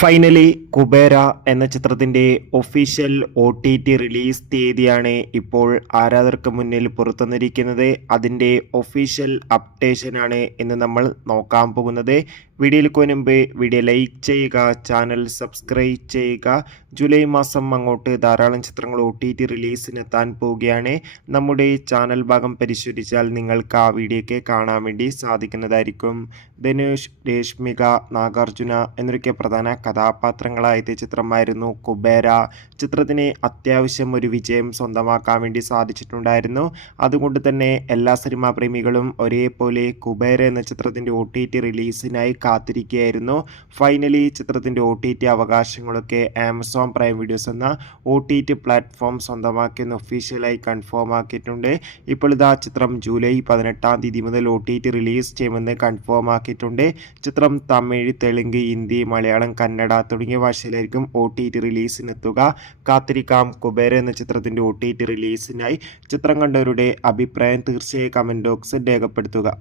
Finally Kubera എന്ന ചിത്രത്തിൻ്റെ official OTT release തീയതിയാണ് ഇപ്പോൾ ആരാധകർക്ക് മുന്നിൽ പുറത്തുവന്നിരിക്കുന്നത്. അതിൻ്റെ ഒഫീഷ്യൽ അപ്ഡേഷനാണ് ഇന്ന് നമ്മൾ നോക്കാൻ പോകുന്നത്. വീഡിയോയിലേക്ക് മുൻപ് വീഡിയോ ലൈക്ക് ചെയ്യുക, ചാനൽ സബ്സ്ക്രൈബ് ചെയ്യുക. ജൂലൈ മാസം അങ്ങോട്ട് ധാരാളം ചിത്രങ്ങൾ OTT റിലീസിനെത്താൻ പോവുകയാണ്. നമ്മുടെ ചാനൽ ഭാഗം പരിശോധിച്ചാൽ നിങ്ങൾക്ക് ആ വീഡിയോയ്ക്ക് കാണാൻ വേണ്ടി സാധിക്കുന്നതായിരിക്കും. ധനുഷ്, രേഷ്മിക, നാഗാർജുന എന്നൊക്കെ പ്രധാന കഥാപാത്രങ്ങളായ ചിത്രമായിരുന്നു കുബേര. ചിത്രത്തിന് അത്യാവശ്യം ഒരു വിജയം സ്വന്തമാക്കാൻ വേണ്ടി സാധിച്ചിട്ടുണ്ടായിരുന്നു. അതുകൊണ്ട് തന്നെ എല്ലാ സിനിമാ പ്രേമികളും ഒരേപോലെ കുബേര എന്ന ചിത്രത്തിൻ്റെ OTT റിലീസിനായി കാത്തിരിക്കുകയായിരുന്നു. ഫൈനലി ചിത്രത്തിൻ്റെ OTT അവകാശങ്ങളൊക്കെ ആമസോൺ പ്രൈം വീഡിയോസ് എന്ന OTT പ്ലാറ്റ്ഫോം സ്വന്തമാക്കിയെന്ന് ഒഫീഷ്യലായി കൺഫേം ആക്കിയിട്ടുണ്ട്. ഇപ്പോൾ ഇതാ ചിത്രം ജൂലൈ 18 തീയതി മുതൽ OTT റിലീസ് ചെയ്യുമെന്ന് കൺഫേം ആക്കിയിട്ടുണ്ട്. ചിത്രം തമിഴ്, തെലുങ്ക്, ഹിന്ദി, മലയാളം, കന്നഡ തുടങ്ങിയ ഭാഷയിലായിരിക്കും OTT റിലീസിനെത്തുക. കാത്തിരിക്കാം കുബേര എന്ന ചിത്രത്തിൻ്റെ OTT റിലീസിനായി. ചിത്രം കണ്ടവരുടെ അഭിപ്രായം തീർച്ചയായും കമൻറ്റ് ബോക്സിൽ രേഖപ്പെടുത്തുക.